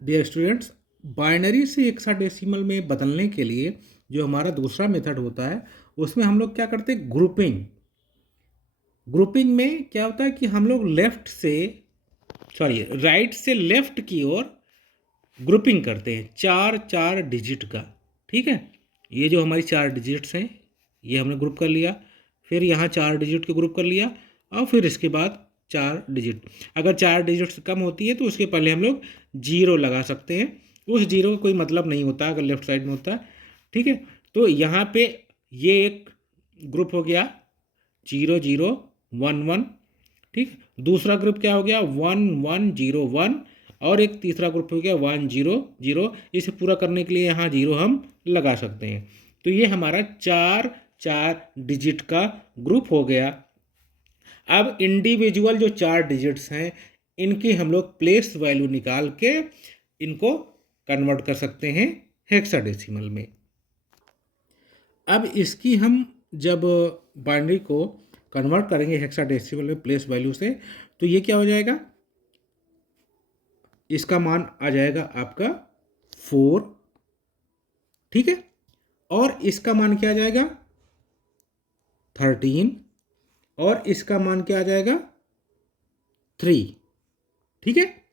Dear students, binary से hexadecimal में बदलने के लिए जो हमारा दूसरा मेथड होता है उसमें हम लोग क्या करते हैं, ग्रुपिंग। ग्रुपिंग में क्या होता है कि हम लोग राइट से लेफ्ट की ओर ग्रुपिंग करते हैं, चार चार डिजिट का। ठीक है, ये जो हमारी चार डिजिट्स हैं ये हमने ग्रुप कर लिया, फिर यहाँ चार डिजिट को ग्रुप कर लिया, और फिर इसके बाद चार डिजिट। अगर चार डिजिट से कम होती है तो उसके पहले हम लोग जीरो लगा सकते हैं। उस जीरो का कोई मतलब नहीं होता अगर लेफ्ट साइड में होता है। ठीक है, तो यहाँ पे ये एक ग्रुप हो गया, 0 0 1 1। ठीक, दूसरा ग्रुप क्या हो गया, 1 1 0 1, और एक तीसरा ग्रुप हो गया 1 0 0। इसे पूरा करने के लिए यहाँ जीरो हम लगा सकते हैं। तो ये हमारा चार चार डिजिट का ग्रुप हो गया। अब इंडिविजुअल जो चार डिजिट्स हैं इनकी हम लोग प्लेस वैल्यू निकाल के इनको कन्वर्ट कर सकते हैं हेक्साडेसिमल में। अब इसकी हम जब बाइनरी को कन्वर्ट करेंगे हेक्साडेसिमल में प्लेस वैल्यू से, तो ये क्या हो जाएगा, इसका मान आ जाएगा आपका 4। ठीक है, और इसका मान क्या आ जाएगा 13, और इसका मान क्या आ जाएगा 3। ठीक है,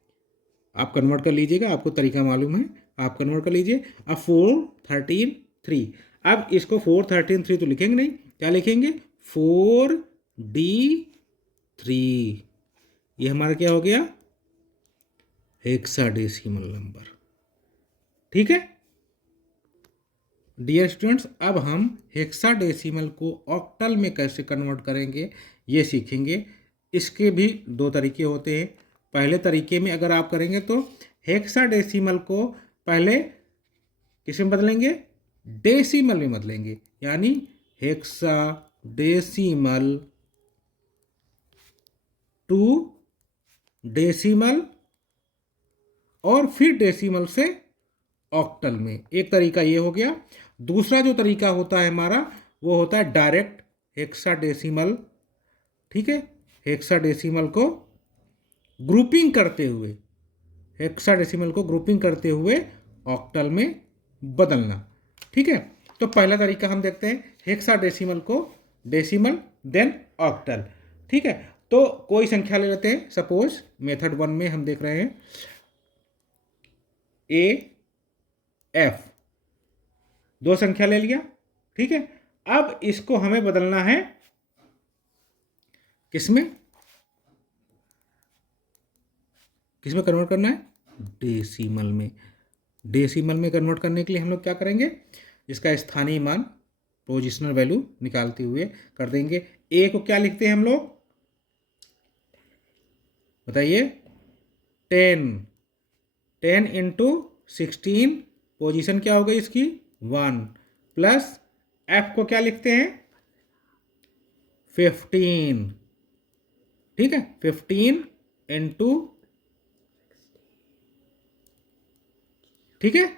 आप कन्वर्ट कर लीजिएगा, आपको तरीका मालूम है, आप कन्वर्ट कर लीजिए। अब 4 13 3। अब इसको 4 13 3 तो लिखेंगे नहीं, क्या लिखेंगे 4D3। ये हमारा क्या हो गया, हेक्साडेसिमल नंबर। ठीक है डियर स्टूडेंट्स, अब हम हेक्साडेसिमल को ऑक्टल में कैसे कन्वर्ट करेंगे ये सीखेंगे। इसके भी दो तरीके होते हैं। पहले तरीके में अगर आप करेंगे तो हेक्साडेसिमल को पहले किस में बदलेंगे, डेसिमल में बदलेंगे, यानी हेक्साडेसिमल टू डेसिमल, और फिर डेसिमल से ऑक्टल में। एक तरीका ये हो गया। दूसरा जो तरीका होता है हमारा वो होता है डायरेक्ट हेक्साडेसिमल। ठीक है, हेक्साडेसिमल को ग्रुपिंग करते हुए, हेक्साडेसिमल को ग्रुपिंग करते हुए ऑक्टल में बदलना। ठीक है, तो पहला तरीका हम देखते हैं, हेक्साडेसिमल को डेसिमल देन ऑक्टल। ठीक है, तो कोई संख्या ले लेते हैं। सपोज मेथड 1 में हम देख रहे हैं AF, दो संख्या ले लिया। ठीक है, अब इसको हमें बदलना है किसमें, किसमें कन्वर्ट करना है, डेसिमल में। डेसिमल में कन्वर्ट करने के लिए हम लोग क्या करेंगे, इसका स्थानीय मान पोजिशनल वैल्यू निकालते हुए कर देंगे। ए को क्या लिखते हैं हम लोग, बताइए, 10 10 इंटू 16, पोजिशन क्या हो गई इसकी 1, प्लस एफ को क्या लिखते हैं 15। ठीक है, 15 इंटू, ठीक है,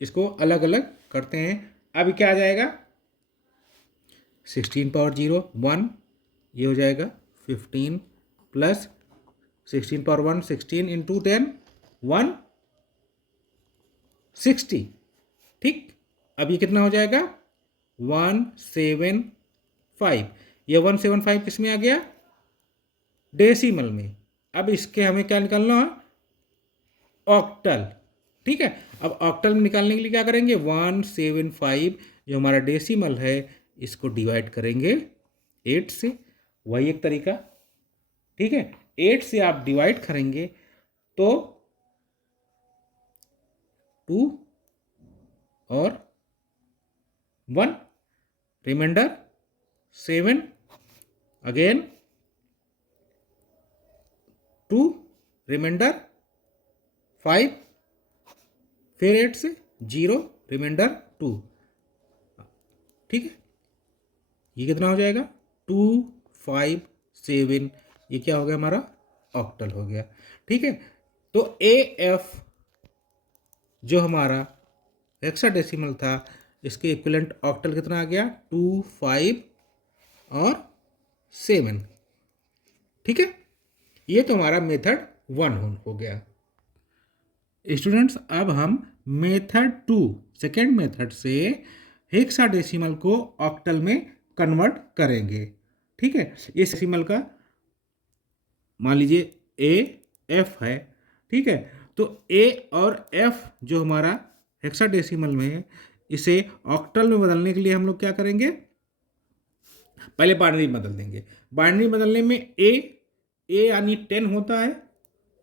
इसको अलग अलग करते हैं। अब क्या आ जाएगा 16 पावर 0 1, ये हो जाएगा 15 प्लस 16 पावर 1 16 इंटू 10 160। ठीक, अब ये कितना हो जाएगा 175। ये 175 किस में आ गया, डेसिमल में। अब इसके हमें क्या निकालना है, ऑक्टल। ठीक है, अब ऑक्टल में निकालने के लिए क्या करेंगे, 175 जो हमारा डेसिमल है इसको डिवाइड करेंगे 8 से, वही एक तरीका। ठीक है, 8 से आप डिवाइड करेंगे तो 2 और 1, रिमाइंडर 7, अगेन 2, रिमाइंडर 5, फिर 8 से 0, रिमाइंडर 2। ठीक है, ये कितना हो जाएगा 2 5 7, ये क्या हो गया हमारा ऑक्टल हो गया। ठीक है, तो AF जो हमारा हेक्साडेसिमल था इसके इक्विवेलेंट ऑक्टल कितना आ गया 2 5 और 7। ठीक है, ये तो हमारा मेथड 1 हो गया। स्टूडेंट्स अब हम मेथड 2 सेकेंड मेथड से हेक्साडेसिमल को ऑक्टल में कन्वर्ट करेंगे। ठीक है, इस डेसिमल का मान लीजिए ए एफ है। ठीक है, तो ए और एफ जो हमारा हेक्साडेसिमल में है, इसे ऑक्टल में बदलने के लिए हम लोग क्या करेंगे, पहले बाइनरी बदल देंगे। बाइनरी बदलने में ए यानी 10 होता है।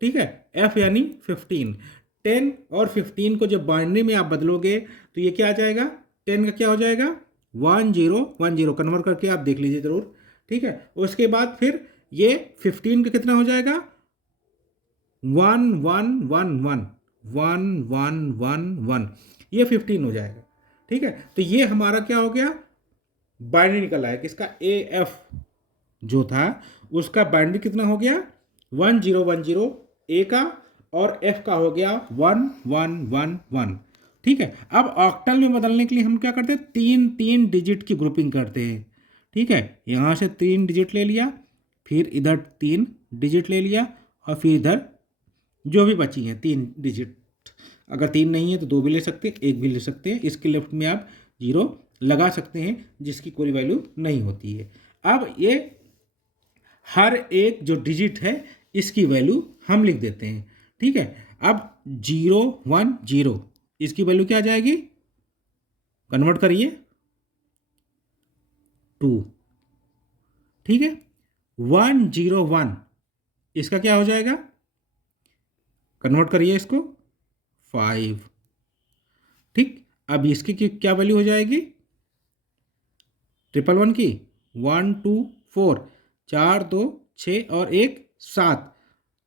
ठीक है, एफ यानी 15। 10 और 15 को जब बाइनरी में आप बदलोगे तो ये क्या आ जाएगा, 10 का क्या हो जाएगा 1010, कन्वर्ट करके आप देख लीजिए जरूर। ठीक है, उसके बाद फिर ये 15 का कितना हो जाएगा 1111, ये 15 हो जाएगा। ठीक है, तो ये हमारा क्या हो गया, बाइनरी निकल आया किसका, ए एफ जो था उसका बाइनरी कितना हो गया 1010 ए का, और एफ का हो गया 1111। ठीक है, अब ऑक्टल में बदलने के लिए हम क्या करते हैं, तीन तीन डिजिट की ग्रुपिंग करते हैं। ठीक है, यहाँ से 3 डिजिट ले लिया, फिर इधर 3 डिजिट ले लिया, और फिर इधर जो भी बची हैं 3 डिजिट, अगर 3 नहीं है तो 2 भी ले सकते हैं, 1 भी ले सकते हैं। इसके लेफ्ट में आप 0 लगा सकते हैं जिसकी कोई वैल्यू नहीं होती है। अब ये हर एक जो डिजिट है इसकी वैल्यू हम लिख देते हैं। ठीक है, अब 010 इसकी वैल्यू क्या आ जाएगी, कन्वर्ट करिए 2। ठीक है, 101 इसका क्या हो जाएगा, कन्वर्ट करिए इसको 5। ठीक, अब इसकी क्या वैल्यू हो जाएगी, 111 की 1 2 4, 4 2 6 और 1 7,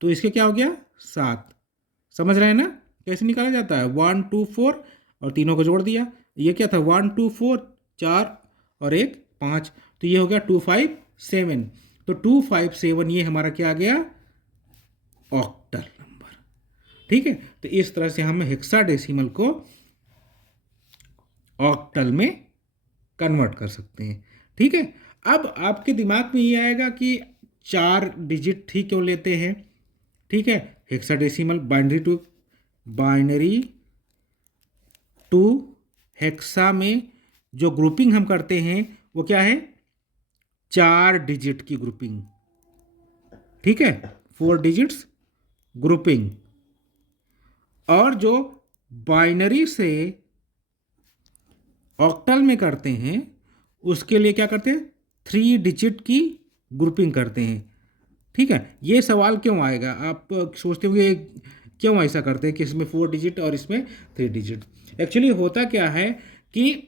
तो इसके क्या हो गया 7। समझ रहे हैं ना कैसे निकाला जाता है, 1 2 4 और तीनों को जोड़ दिया, ये क्या था 1 2 4 4 और 1 5, तो ये हो गया 257। तो 257 ये हमारा क्या आ गया, ऑक्टल नंबर। ठीक है, तो इस तरह से हम हेक्साडेसिमल को ऑक्टल में कन्वर्ट कर सकते हैं। ठीक है, अब आपके दिमाग में ये आएगा कि 4 डिजिट ही क्यों लेते हैं। ठीक है, हेक्साडेसिमल बाइनरी टू हेक्सा में जो ग्रुपिंग हम करते हैं वो क्या है, 4 डिजिट की ग्रुपिंग। ठीक है, 4 डिजिट्स ग्रुपिंग। और जो बाइनरी से ऑक्टल में करते हैं उसके लिए क्या करते हैं, 3 डिजिट की ग्रुपिंग करते हैं। ठीक है, ये सवाल क्यों आएगा, आप सोचते होंगे क्यों ऐसा करते हैं कि इसमें 4 डिजिट और इसमें 3 डिजिट। एक्चुअली होता क्या है कि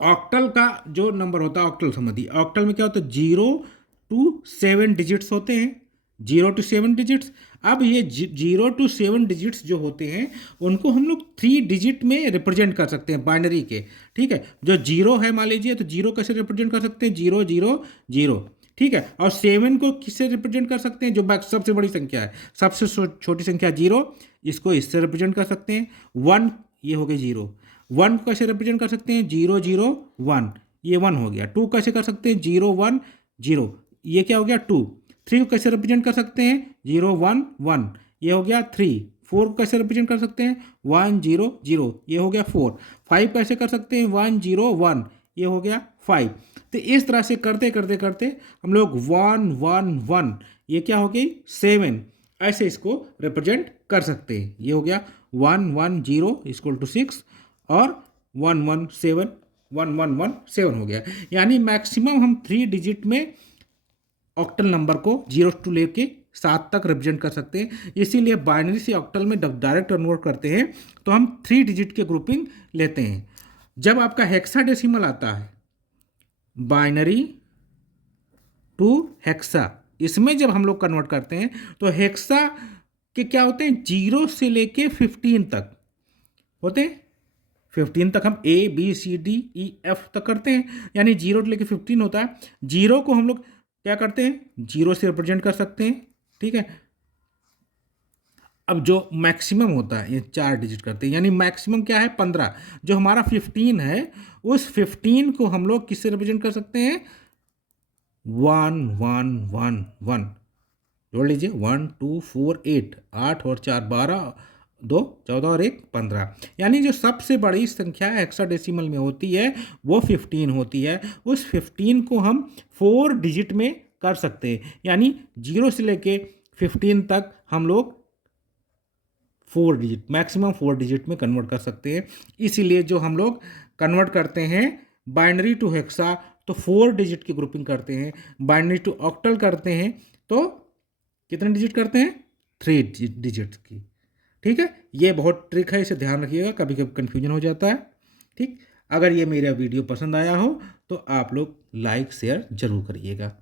ऑक्टल का जो नंबर होता है, ऑक्टल समझिए, ऑक्टल में क्या होता है 0 to 7 डिजिट्स होते हैं, 0 to 7 डिजिट्स। अब ये 0 to 7 डिजिट्स जो होते हैं उनको हम लोग 3 डिजिट में रिप्रेजेंट कर सकते हैं बाइनरी के। ठीक है, जो 0 है मान लीजिए तो 0 कैसे रिप्रेजेंट कर सकते हैं, 0 0 0। ठीक है, और 7 को किससे रिप्रेजेंट कर सकते हैं, जो सबसे बड़ी संख्या है, सबसे छोटी संख्या 0, इसको इससे रिप्रेजेंट कर सकते हैं। 1 ये हो गया 0, 1 को कैसे रिप्रेजेंट कर सकते हैं, 0 0 1, ये 1 हो गया। 2 कैसे कर सकते हैं, 0 1 0, ये क्या हो गया 2। 3 को कैसे रिप्रेजेंट कर सकते हैं, 0 1 1, ये हो गया 3। 4 को कैसे रिप्रेजेंट कर सकते हैं, 1 0 0, ये हो गया 4। 5 कैसे कर सकते हैं, 1 0 1, ये हो गया 5। तो इस तरह से करते करते करते हम लोग 1 1 1, ये क्या हो गई 7, ऐसे इसको रिप्रेजेंट कर सकते हैं। ये हो गया 1 1 0 इक्वल टू 6 और 1 1 7 1 1 1 7 हो गया। यानी मैक्सिमम हम 3 डिजिट में ऑक्टल नंबर को 0 टू लेके 7 तक रिप्रेजेंट कर सकते हैं। इसीलिए बाइनरी से ऑक्टल में डायरेक्ट कन्वर्ट करते हैं तो हम 3 डिजिट के ग्रुपिंग लेते हैं। जब आपका हेक्साडेसिमल आता है बाइनरी टू हेक्सा, इसमें जब हम लोग कन्वर्ट करते हैं तो हेक्सा के क्या होते हैं, 0 से लेके 15 तक होते हैं। 15 तक हम ABCDEF तक करते हैं, यानी 0 से लेके 15 होता है। 0 को हम लोग क्या करते हैं, 0 से रिप्रेजेंट कर सकते हैं। ठीक है, अब जो मैक्सिमम होता है ये 4 डिजिट करते हैं, यानी मैक्सिमम क्या है 15। जो हमारा 15 है उस 15 को हम लोग किससे रिप्रेजेंट कर सकते हैं, 1 1 1 1, जोड़ लीजिए 1 2 4 8, 8 और 4 12 2 14 और 1 15, यानी जो सबसे बड़ी संख्या हेक्साडेसिमल में होती है वो 15 होती है। उस 15 को हम 4 डिजिट में कर सकते हैं, यानी 0 से लेके 15 तक हम लोग 4 डिजिट, मैक्सिमम 4 डिजिट में कन्वर्ट कर सकते हैं। इसीलिए जो हम लोग कन्वर्ट करते हैं बाइनरी टू हेक्सा तो 4 डिजिट की ग्रुपिंग करते हैं, बाइनरी टू ऑक्टल करते हैं तो कितने डिजिट करते हैं, 3 डिजिट्स की। ठीक है, ये बहुत ट्रिक है, इसे ध्यान रखिएगा, कभी कभी कन्फ्यूजन हो जाता है। ठीक, अगर ये मेरा वीडियो पसंद आया हो तो आप लोग लाइक शेयर जरूर करिएगा।